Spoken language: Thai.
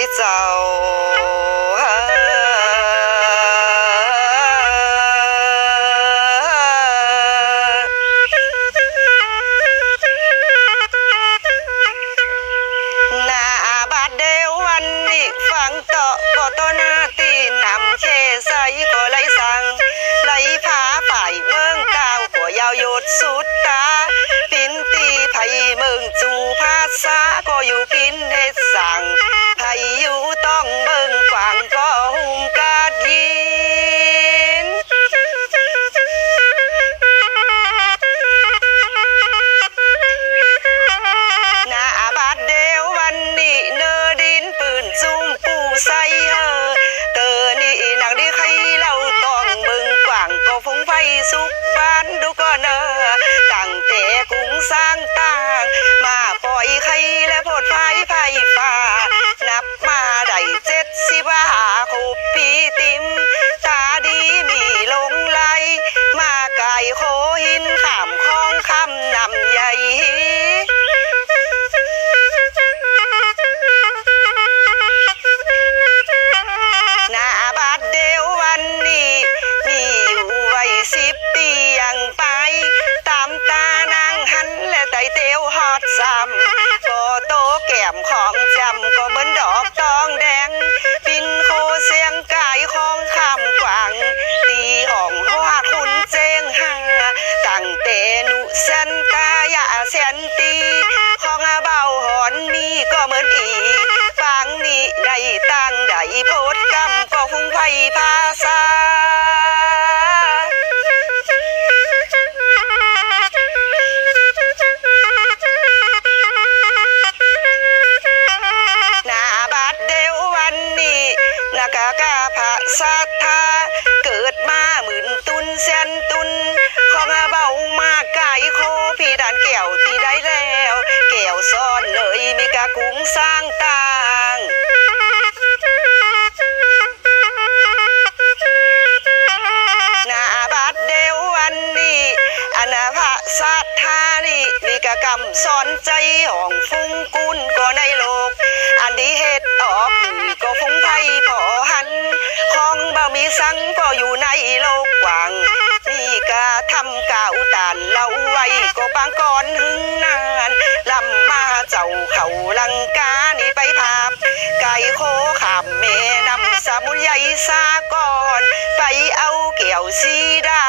อยเจ้าหน้าบาดเดววันนี้ฟังต่อก็ต้นนาตีนำเคใสก็ไหลสั่งไหลผาฝ่ายเมืองกาวก็ยาวหยดสุดตาปินตีไผ่เมืองจูภาษาก็อยู่กินเฮ็ดสั่งไผ่อยู่ต้องเบิ่งกว่างก็หุ่มกาดยินหน้าบาดเดววันนี้เนอดินปืนจุ้มปูใส่เตอนี่นางดีใครเล่าต้องเบิ่งกว่างก็ฟงไฟสุกบ้านดูก็เนอตั้งแต่กุ้งสร้างต่างมาปล่อยไข่และโพดไฟไผ่ฟ้านับมาได้75 คุบปีติมตาดีมีลงไหลมาไก่โคหินขามคลองคำนำใหญ่หน้าบาดเดววันนี้มีอยู่ไว้10 ปียังไปตามตานางหันและไตเตียวฮอดซ้ำก็โตแก้มของจำก็เหมือนดอกตองแดงปินโคเสียงกายของคำกว่างตีห้องฮอดคุณเจงหาตั้งแต่นุเซนตายาเซนตีของเบาหอนนี่ก็เหมือนอีฟางนี่ได้ตั้งได้โพดกำก็ฟุ้งไฟภาษาหน้าบาดเดววันนี้นากากาพระสัทธาเกิดมาหมื่นตุนเซนตุนของเบามากไก่โคพี่ด่านแก้วตีได้แล้วแก้วซ้อนเลยมีกะกุ้งสร้างต่างหน้าบาดเดววันนี้อนาภาสัทธานี่มีกะกำสอนใจห้องฟุ้งกุนก็ในโลกอันดีเฮ็ดออกนี่ก็ฟุ้งไผ่พอหันของบ่มีสังก็อยู่ในโลกกว้างนี่กะทำกาวตานเล่าไว้ก็ปางก่อนหึงนานลำมาเจ้าเขาลังกานี่ไปภาพไก่โคขามแม่นำสมุนใหญ่สาก่อนไปเอาเกี่ยวสีดา